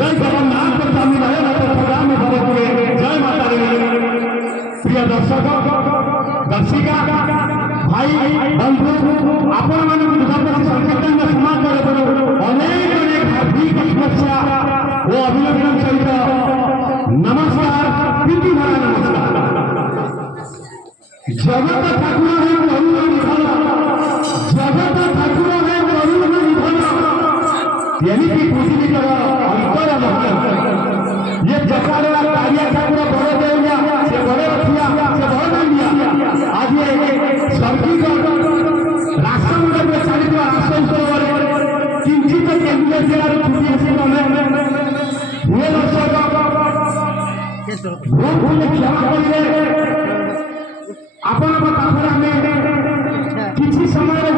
जय जगन्नाथ स्वामी नयन प्रदान भवतुरे जय माता दी। प्रिय दर्शक दर्शिका भाई बंधु आपण मान संकीर्तन समाज अनेक अनेक आर्थिक समस्या वो अभिनंदन सहित नमस्कार प्रीति भरा नमस्कार। जगत ठाकुर है करुण निधन, जगत ठाकुर है करुण निधन, यानी कि पृथ्वी का अंतर महान। ये जकाले कार्य ठाकुर बड़े देवया से बड़े रखिया से बड़े दिया आज ये स्वर्गीय राष्ट्र में चालित राष्ट्र सरोवर किंचित केंद्रीय जिला छुट्टी से हुए दर्शक भूल क्षमा करेंगे। आपण पाखरे किसी समय